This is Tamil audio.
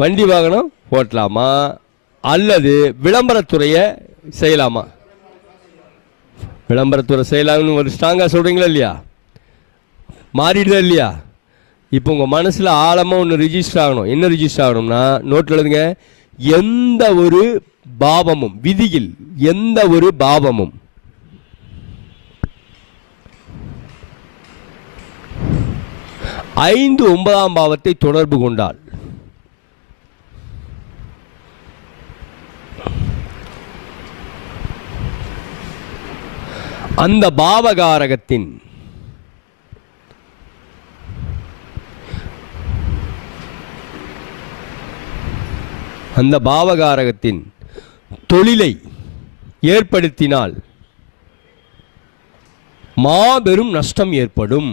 வண்டி வாகனம் ஓட்டலாமா அல்லது விளம்பரத்துறையை செய்யலாமா? விளம்பரத்துறை செய்யலாம்னு ஒரு ஸ்ட்ராங்காக சொல்கிறீங்களா இல்லையா? மாறிடுதா இல்லையா? இப்போ உங்கள் மனசில் ஆழமாக ஒன்று ரிஜிஸ்டர் ஆகணும். என்ன ரிஜிஸ்டர் ஆகணும்னா, நோட்டில் எழுதுங்க. எந்த ஒரு பாவமும், விதியில் எந்த ஒரு பாவமும் ஐந்து 9ஆம் பாவத்தை தொடர்பு கொண்டால் அந்த பாவகாரகத்தின் தொழிலை ஏற்படுத்தினால் மாபெரும் நஷ்டம் ஏற்படும்.